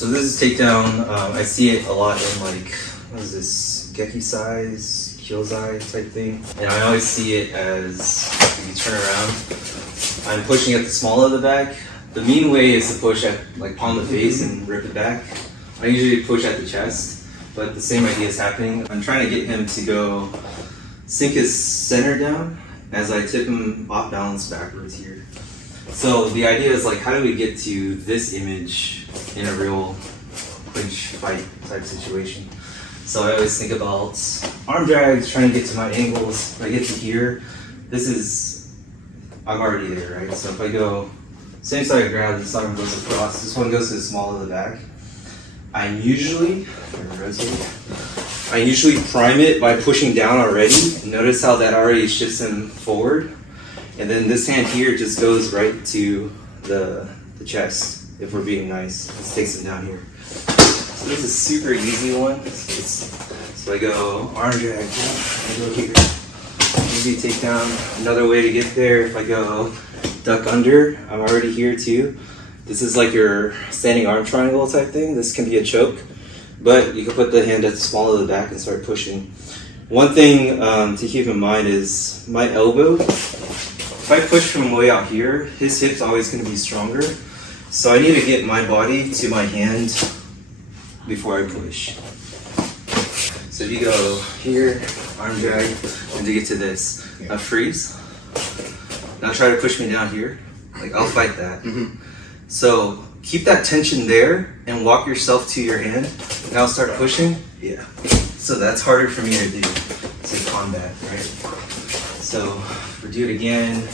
So this is takedown. I see it a lot in like, what is this, Gekisai, Kyozai type thing. And I always see it as, if you turn around, I'm pushing at the small of the back. The mean way is to push at like palm of the face and rip it back. I usually push at the chest, but the same idea is happening. I'm trying to get him to go sink his center down as I tip him off balance backwards here. So the idea is like, how do we get to this image in a real clinch fight type situation? So I always think about arm drags, trying to get to my angles. If I get to here, I'm already there, right? So if I go, same side of grab, this arm goes across, this one goes to the small of the back. I usually prime it by pushing down already. Notice how that already shifts him forward. And then this hand here just goes right to the chest, if we're being nice. This takes him down here. So this is a super easy one. So I go arm drag, I go here. Easy takedown. Another way to get there, if I go duck under, I'm already here too. This is like your standing arm triangle type thing. This can be a choke, but you can put the hand at the small of the back and start pushing. One thing to keep in mind is my elbow. If I push from way out here, his hip's always going to be stronger. So I need to get my body to my hand before I push. So if you go here, arm drag, and to get to this, freeze. Now try to push me down here. Like, I'll fight that. So keep that tension there and walk yourself to your hand. Now start pushing. Yeah. So that's harder for me to do, to combat, right? So if we do it again,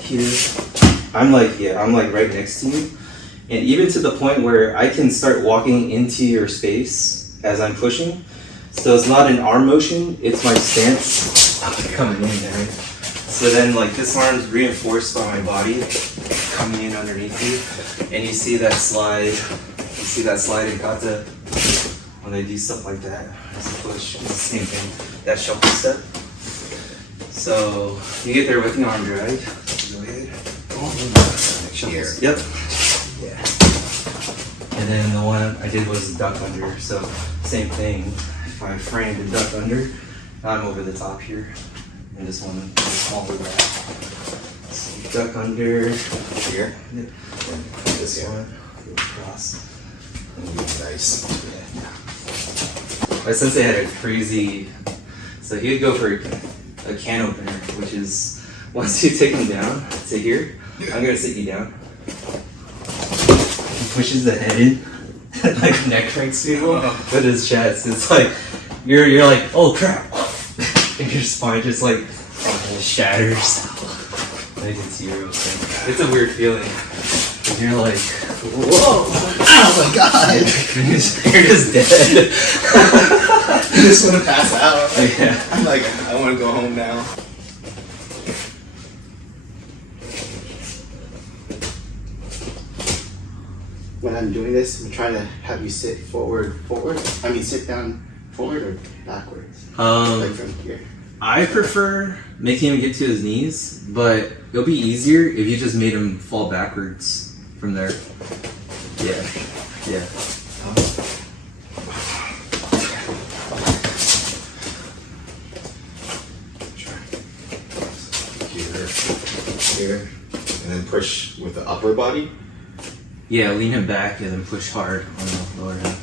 here, I'm like right next to you. And even to the point where I can start walking into your space as I'm pushing. So it's not an arm motion, it's my stance coming in, right? So then like this arm's reinforced by my body coming in underneath you. And you see that slide, in Kata when they do stuff like that. As a push, it's the same thing, that shuffle step. So you get there with the arm drag. Go ahead. Here. Yep. Yeah. And then the one I did was duck under. So same thing. If I framed and duck under, I'm over the top here. And this one is smaller back. So duck under here. Yep. This one. Go across. Nice. Yeah. My sensei had a crazy. So he would go for a can opener, which is once you take him down to here, I'm gonna sit you down. He pushes the head in, like neck cranks people with his chest. It's like you're like, oh crap, and your spine just like shatters. Like it's zero. It's a weird feeling. And you're like, whoa, oh my god, you're just dead. You just want to pass out. Yeah. I'm like, I want to go home now. When I'm doing this, I'm trying to have you sit forward. I mean, sit down forward or backwards. Like from here. I prefer making him get to his knees, but it'll be easier if you just made him fall backwards from there. Yeah. Yeah. Here, and then push with the upper body. Yeah, lean him back and then push hard on the lower hand.